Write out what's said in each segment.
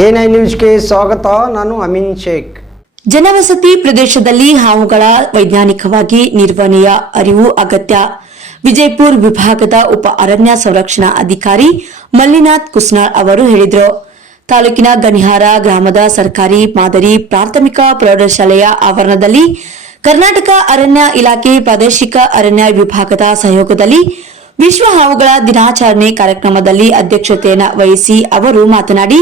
I ನ್ಯೂಸ್ಗೆ ಸ್ವಾಗತ, ನಾನು ಅಮಿನ್ ಶೇಖ್. ಜನವಸತಿ ಪ್ರದೇಶದಲ್ಲಿ ಹಾವುಗಳ ವೈಜ್ಞಾನಿಕವಾಗಿ ನಿರ್ವಹಣೆಯ ಅರಿವು ಅಗತ್ಯ. ವಿಜಯಪುರ ವಿಭಾಗದ ಉಪ ಅರಣ್ಯ ಸಂರಕ್ಷಣಾ ಅಧಿಕಾರಿ ಮಲ್ಲಿನಾಥ್ ಕುಸ್ನಾಳ್ ಅವರು ಹೇಳಿದರು. ತಾಲೂಕಿನ ಗಣಿಹಾರ ಗ್ರಾಮದ ಸರ್ಕಾರಿ ಮಾದರಿ ಪ್ರಾಥಮಿಕ ಪ್ರೌಢಶಾಲೆಯ ಆವರಣದಲ್ಲಿ ಕರ್ನಾಟಕ ಅರಣ್ಯ ಇಲಾಖೆ ಪ್ರಾದೇಶಿಕ ಅರಣ್ಯ ವಿಭಾಗದ ಸಹಯೋಗದಲ್ಲಿ ವಿಶ್ವ ಹಾವುಗಳ ದಿನಾಚರಣೆ ಕಾರ್ಯಕ್ರಮದಲ್ಲಿ ಅಧ್ಯಕ್ಷತೆಯನ್ನು ವಹಿಸಿ ಅವರು ಮಾತನಾಡಿ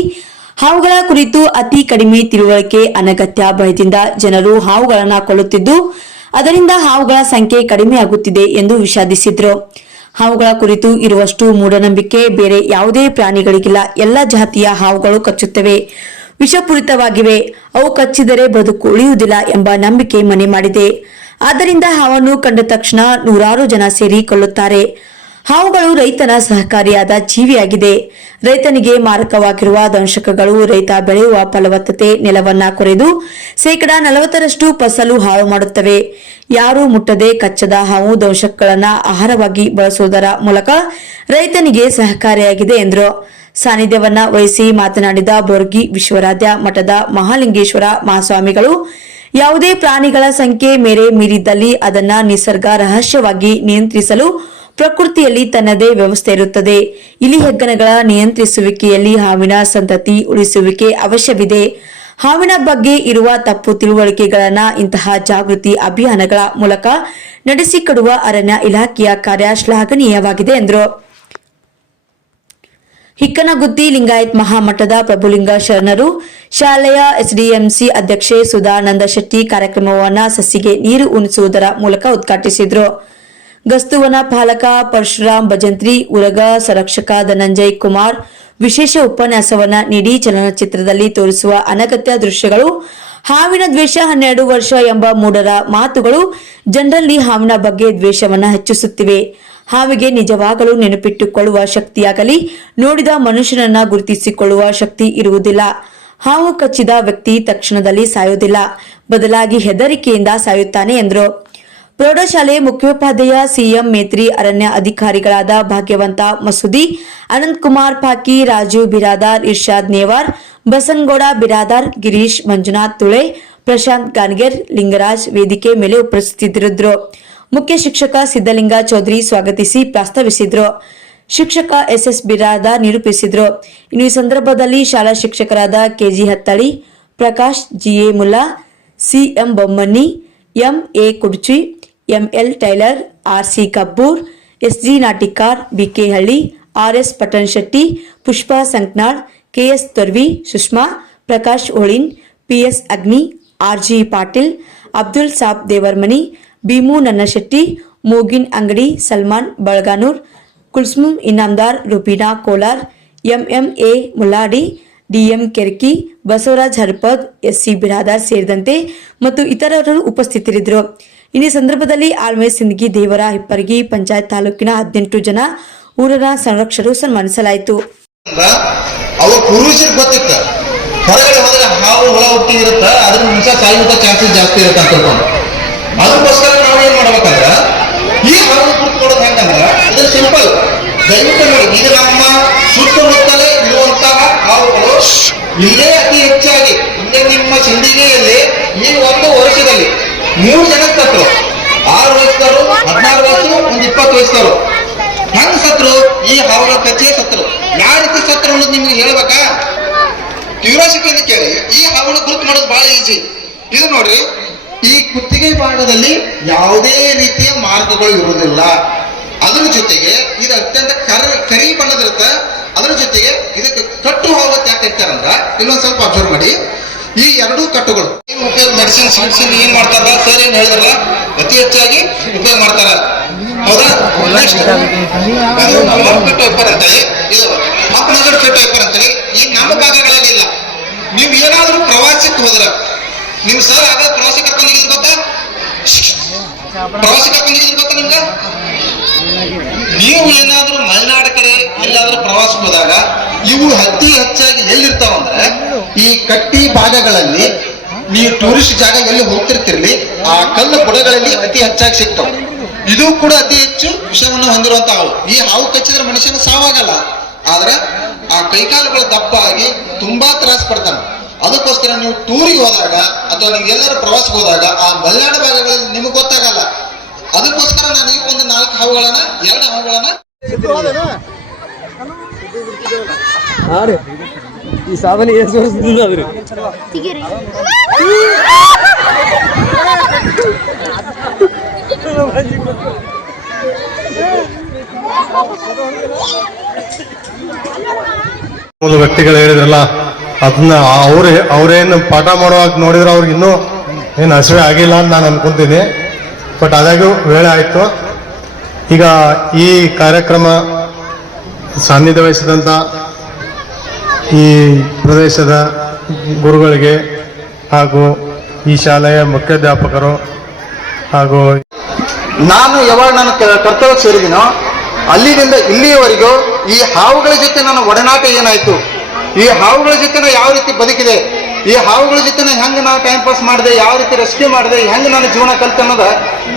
ಹಾವುಗಳ ಕುರಿತು ಅತಿ ಕಡಿಮೆ ತಿಳುವಳಿಕೆ, ಅನಗತ್ಯ ಭಯದಿಂದ ಜನರು ಹಾವುಗಳನ್ನು ಕೊಲ್ಲುತ್ತಿದ್ದು, ಅದರಿಂದ ಹಾವುಗಳ ಸಂಖ್ಯೆ ಕಡಿಮೆಯಾಗುತ್ತಿದೆ ಎಂದು ವಿಷಾದಿಸಿದ್ರು. ಹಾವುಗಳ ಕುರಿತು ಇರುವಷ್ಟು ಮೂಢನಂಬಿಕೆ, ಬೇರೆ ಯಾವುದೇ ಪ್ರಾಣಿಗಳಿಗಿಲ್ಲ, ಎಲ್ಲ ಜಾತಿಯ ಹಾವುಗಳು ಕಚ್ಚುತ್ತವೆ. ವಿಷಪೂರಿತವಾಗಿವೆ. ಅವು ಕಚ್ಚಿದರೆ ಬದುಕು ಉಳಿಯುವುದಿಲ್ಲ ಎಂಬ ನಂಬಿಕೆ ಮನೆ ಮಾಡಿದೆ. ಆದ್ದರಿಂದ ಹಾವನ್ನು ಕಂಡ ತಕ್ಷಣ ನೂರಾರು ಜನ ಸೇರಿ ಕೊಲ್ಲುತ್ತಾರೆ. ಹಾವುಗಳು ರೈತನ ಸಹಕಾರಿಯಾದ ಜೀವಿಯಾಗಿದೆ. ರೈತನಿಗೆ ಮಾರಕವಾಗಿರುವ ದಂಶಕಗಳು ರೈತ ಬೆಳೆಯುವ ಫಲವತ್ತತೆ ನೆಲವನ್ನ ಕೊರೆದು ಶೇಕಡಾ ನಲವತ್ತರಷ್ಟು ಫಸಲು ಹಾಳು ಮಾಡುತ್ತವೆ. ಯಾರು ಮುಟ್ಟದೆ ಕಚ್ಚದ ಹಾವು ದಂಶಕಗಳನ್ನ ಆಹಾರವಾಗಿ ಬಳಸುವುದರ ಮೂಲಕ ರೈತನಿಗೆ ಸಹಕಾರಿಯಾಗಿದೆ ಎಂದರು. ಸಾನ್ನಿಧ್ಯವನ್ನ ವಹಿಸಿ ಮಾತನಾಡಿದ ಬೋರ್ಗಿ ವಿಶ್ವರಾಧ್ಯ ಮಠದ ಮಹಾಲಿಂಗೇಶ್ವರ ಮಹಾಸ್ವಾಮಿಗಳು, ಯಾವುದೇ ಪ್ರಾಣಿಗಳ ಸಂಖ್ಯೆ ಮೇರೆ ಮೀರಿದ್ದಲ್ಲಿ ಅದನ್ನ ನಿಸರ್ಗ ರಹಸ್ಯವಾಗಿ ನಿಯಂತ್ರಿಸಲು ಪ್ರಕೃತಿಯಲ್ಲಿ ತನ್ನದೇ ವ್ಯವಸ್ಥೆ ಇರುತ್ತದೆ. ಇಲಿ ಹೆಗ್ಗಣಗಳ ನಿಯಂತ್ರಿಸುವಿಕೆಯಲ್ಲಿ ಹಾವಿನ ಸಂತತಿ ಉಳಿಸುವಿಕೆ ಅವಶ್ಯವಿದೆ. ಹಾವಿನ ಬಗ್ಗೆ ಇರುವ ತಪ್ಪು ತಿಳುವಳಿಕೆಗಳನ್ನು ಇಂತಹ ಜಾಗೃತಿ ಅಭಿಯಾನಗಳ ಮೂಲಕ ನಡೆಸಿಕೊಡುವ ಅರಣ್ಯ ಇಲಾಖೆಯ ಕಾರ್ಯ ಶ್ಲಾಘನೀಯವಾಗಿದೆ ಎಂದರು. ಹಿಕ್ಕನಗುತ್ತಿ ಲಿಂಗಾಯತ್ ಮಹಾಮಠದ ಪ್ರಭುಲಿಂಗ ಶರಣರು, ಶಾಲೆಯ ಎಸ್ಡಿಎಂಸಿ ಅಧ್ಯಕ್ಷೆ ಸುಧಾನಂದ ಶೆಟ್ಟಿ ಕಾರ್ಯಕ್ರಮವನ್ನು ಸಸಿಗೆ ನೀರು ಉಣಿಸುವುದರ ಮೂಲಕ ಉದ್ಘಾಟಿಸಿದರು. ಗಸ್ತುವನ ಪಾಲಕ ಪರಶುರಾಮ್ ಭಜಂತ್ರಿ, ಉರಗ ಸಂರಕ್ಷಕ ಧನಂಜಯ್ ಕುಮಾರ್, ವಿಶೇಷ ಉಪನ್ಯಾಸವನ್ನ ನೀಡಿ ಚಲನಚಿತ್ರದಲ್ಲಿ ತೋರಿಸುವ ಅನಗತ್ಯ ದೃಶ್ಯಗಳು, ಹಾವಿನ ದ್ವೇಷ ಹನ್ನೆರಡು ವರ್ಷ ಎಂಬ ಮೂಡರ ಮಾತುಗಳು ಜನರಲ್ಲಿ ಹಾವಿನ ಬಗ್ಗೆ ದ್ವೇಷವನ್ನ ಹೆಚ್ಚಿಸುತ್ತಿವೆ. ಹಾವಿಗೆ ನಿಜವಾಗಲೂ ನೆನಪಿಟ್ಟುಕೊಳ್ಳುವ ಶಕ್ತಿಯಾಗಲಿ, ನೋಡಿದ ಮನುಷ್ಯನನ್ನ ಗುರುತಿಸಿಕೊಳ್ಳುವ ಶಕ್ತಿ ಇರುವುದಿಲ್ಲ. ಹಾವು ಕಚ್ಚಿದ ವ್ಯಕ್ತಿ ತಕ್ಷಣದಲ್ಲಿ ಸಾಯುವುದಿಲ್ಲ. ಬದಲಾಗಿ ಹೆದರಿಕೆಯಿಂದ ಸಾಯುತ್ತಾನೆ ಎಂದರು. ಪ್ರೌಢಶಾಲೆ ಮುಖ್ಯೋಪಾಧ್ಯಾಯ ಸಿಎಂ ಮೇತ್ರಿ ಅರಣ್ಯ ಅಧಿಕಾರಿಗಳಾದ ಭಾಗ್ಯವಂತ ಮಸೂದಿ, ಅನಂತ್ ಕುಮಾರ್ ಪಾಕಿ, ರಾಜು ಬಿರಾದಾರ್, ಇರ್ಷಾದ್ ನೇವಾರ್, ಬಸನಗೌಡ ಬಿರಾದಾರ್, ಗಿರೀಶ್ ಮಂಜುನಾಥ್ ತುಳೆ, ಪ್ರಶಾಂತ್ ಗಾನ್ಗೇರ್, ಲಿಂಗರಾಜ್ ವೇದಿಕೆ ಮೇಲೆ ಉಪಸ್ಥಿತರಿದ್ದರು ಮುಖ್ಯ ಶಿಕ್ಷಕ ಸಿದ್ದಲಿಂಗ ಚೌಧರಿ ಸ್ವಾಗತಿಸಿ ಪ್ರಸ್ತಾವಿಸಿದರು. ಶಿಕ್ಷಕ ಎಸ್ಎಸ್ ಬಿರಾದಾರ್ ನಿರೂಪಿಸಿದ್ರು. ಇನ್ನು ಈ ಸಂದರ್ಭದಲ್ಲಿ ಶಾಲಾ ಶಿಕ್ಷಕರಾದ KG Hattali, Prakash GA Mulla, CM Bommani A Kudchi ML Tailor R C Kabbur SG Natikar BK Halli RS Patan Shetty Pushpa Sanknal KS Torvi, Sushma, Prakash Holin PS Agni RG Patil, Abdul Sab Devarmani Bhimu Nannashetty, Mogin Angadi Salman Balaganur, Kulsum Inamdar Rubina Kolar MMA Mulladi DM Kerki, Basavaraj Harpad SC Biradar ಸೇರಿದಂತೆ ಮತ್ತು ಇತರರು ಉಪಸ್ಥಿತರಿದ್ದರು. ಇನ್ನು ಸಂದರ್ಭದಲ್ಲಿ ಆಳ್ವೆ ಸಿಂದಗಿ ದೇವರ ಹಿಪ್ಪರಗಿ ಪಂಚಾಯತ್ ತಾಲೂಕಿನ ಹದಿನೆಂಟು ಜನ ಊರನ ಸಂರಕ್ಷರು ಸನ್ಮಾನಿಸಲಾಯಿತು. ಹೊರಗಡೆ ಹೋದ್ರೆ ಹಾವು, ಹುಳ ಹುಟ್ಟಿ ಇರುತ್ತ. ಅದ್ರ ಮುಂಚೆ ಸಾಯುವಂತ ಚಾನ್ಸಸ್ ಜಾಸ್ತಿ ಇರುತ್ತೆ ಅಂತ ಅದಕ್ಕೋಸ್ಕರ ನಾವು ಮೂರು ಜನ ಸತ್ರು. ಆರು ವಯಸ್ಸರು ಹದಿನಾರು ವಯಸ್ಸು, ಒಂದು ಇಪ್ಪತ್ತು ವಯಸ್ಸರು ಹೆಂಗ್ ಸತ್ರು? ಈ ಹಾವುಗಳ ಕಚ್ಚೆ ಸತ್ರು. ಯಾವ ರೀತಿ ಸತ್ರು ಅನ್ನೋದು ನಿಮ್ಗೆ ಹೇಳ್ಬೇಕಾ? ಕ್ಯೂರಿಯಾಸಿಟಿಯಿಂದ ಕೇಳಿ. ಈ ಹಾವುಗಳ ಗುರುತು ಮಾಡೋದು ಬಹಳ ಈಸಿ ಇದು ನೋಡ್ರಿ ಈ ಕುತ್ತಿಗೆ ಭಾಗದಲ್ಲಿ ಯಾವುದೇ ರೀತಿಯ ಮಾರ್ಗಗಳು ಇರುವುದಿಲ್ಲ. ಅದರ ಜೊತೆಗೆ ಇದು ಅತ್ಯಂತ ಕರ, ಕರಿ ಬಣ್ಣದಿರುತ್ತೆ ಅದರ ಜೊತೆಗೆ ಇದಕ್ಕೆ ಕಟ್ಟು ಹೋಗುತ್ತೆ ಯಾಕೆ ಇರ್ತಾರಂದ್ರ ಇನ್ನೊಂದು ಸ್ವಲ್ಪ ಅಬ್ಸರ್ವ್ ಮಾಡಿ. ಈ ಎರಡೂ ಕಟ್ಟುಗಳು. ಉಪಯೋಗ ಮೆಡಿಸಿನ್ ಮೆಡಿಸಿನ್ ಏನ್ ಮಾಡ್ತಾರ ಸರ್ ಏನ್ ಹೇಳಿದ್ರಲ್ಲ, ಅತಿ ಹೆಚ್ಚಾಗಿ ಉಪಯೋಗ ಮಾಡ್ತಾರ. ಹೌದಾ? ಫಿಟ್ ಅಂತೇಳಿ ಈ ನಮ್ಮ ಭಾಗಗಳಲ್ಲಿ ಇಲ್ಲ. ನೀವು ಏನಾದ್ರೂ ಪ್ರವಾಸಕ್ಕೆ ಹೋದ್ರ, ನಿಮ್ ಸರ್ ಆಗ ಪ್ರವಾಸಿ ಕರ್ಕೊಂಡು ಗೊತ್ತಾ? ಪ್ರವಾಸ ಕರ್ಕೊಂಡು ಗೊತ್ತಾ ನಿಮ್ಗೆ? ನೀವು ಏನಾದ್ರೂ ಮಲೆನಾಡು ಕಡೆ ಎಲ್ಲಾದ್ರೂ ಪ್ರವಾಸಕ್ಕೆ ಹೋದಾಗ ಇವು ಅತಿ ಹೆಚ್ಚಾಗಿ ಎಲ್ಲಿರ್ತಾವ ಅಂದ್ರೆ ಈ ಕಟ್ಟಿ ಭಾಗಗಳಲ್ಲಿ ನೀವು ಟೂರಿಸ್ಟ್ ಜಾಗ ಎಲ್ಲಿ ಹೋಗ್ತಿರ್ತಿರ್ಲಿ, ಆ ಕಲ್ಲು ಬುಡಗಳಲ್ಲಿ ಅತಿ ಹೆಚ್ಚಾಗಿ ಸಿಗ್ತಾವ. ಇದು ಕೂಡ ಅತಿ ಹೆಚ್ಚು ವಿಷವನ್ನು ಹೊಂದಿರುವಂತ ಹಾವು. ಈ ಹಾವು ಕಚ್ಚಿದ್ರೆ ಮನುಷ್ಯನ ಸಾವಾಗಲ್ಲ. ಆದ್ರೆ ಆ ಕೈಕಾಲುಗಳು ದಪ್ಪ ಆಗಿ ತುಂಬಾ ತ್ರಾಸ ಪಡ್ತಾನೆ. ಅದಕ್ಕೋಸ್ಕರ ನೀವು ಟೂರಿಗೆ ಹೋದಾಗ ಅಥವಾ ನೀವು ಎಲ್ಲರೂ ಪ್ರವಾಸಕ್ಕೆ ಹೋದಾಗ ಆ ಮಲೆನಾಡು ಭಾಗಗಳಲ್ಲಿ ನಿಮಗೆ ಗೊತ್ತಾಗಲ್ಲ. ಅದಕ್ಕೋಸ್ಕರ ನಾನು ಒಂದು ನಾಲ್ಕು ಹಾವುಗಳನ್ನ, ಎರಡು ಹಾವುಗಳನ್ನ ಈ ಸಾಧನೆ ಎಷ್ಟು ವರ್ಷದಿಂದ ಅದ್ರಿ? ಒಂದು ವ್ಯಕ್ತಿಗಳು ಹೇಳಿದ್ರಲ್ಲ ಅದನ್ನ ಅವ್ರ ಅವ್ರೇನು ಪಾಠ ಮಾಡುವಾಗ ನೋಡಿದ್ರೆ ಅವ್ರಿಗೆ ಇನ್ನೂ ಏನು ಹಸಿವೆ ಆಗಿಲ್ಲ ಅಂತ ನಾನು ಅನ್ಕೊಂತೀನಿ. ಬಟ್ ಅದಾಗೂ ವೇಳೆ ಆಯಿತು. ಈಗ ಈ ಕಾರ್ಯಕ್ರಮ ಸಾನ್ನಿಧ್ಯ ವಹಿಸಿದಂಥ ಈ ಪ್ರದೇಶದ ಗುರುಗಳಿಗೆ ಹಾಗೂ ಈ ಶಾಲೆಯ ಮುಖ್ಯಾಧ್ಯಾಪಕರು ಹಾಗೂ ನಾನು ಯಾವಾಗ ನಾನು ಕ- ಕರ್ತವ್ಯಕ್ಕೆ ಸೇರಿದಿನೋ, ಅಲ್ಲಿನಿಂದ ಇಲ್ಲಿಯವರೆಗೂ ಈ ಹಾವುಗಳ ಜೊತೆ ನನ್ನ ಒಡನಾಟ ಏನಾಯ್ತು? ಈ ಹಾವುಗಳ ಜೊತೆ ಯಾವ ರೀತಿ ಬದುಕಿದೆ? ಈ ಹಾವುಗಳ ಜೊತೆ ಹೆಂಗೆ ನಾನು ಟೈಮ್ ಪಾಸ್ ಮಾಡಿದೆ? ಯಾವ ರೀತಿ ರೆಸ್ಕ್ಯೂ ಮಾಡಿದೆ? ಹೆಂಗೆ ನಾನು ಜೀವನ ಕಲ್ತು ಅನ್ನೋದ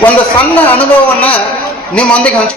ಒಂದು ಸಣ್ಣ ಅನುಭವವನ್ನ ನಿಮ್ಮೊಂದಿಗೆ ಹಂಚ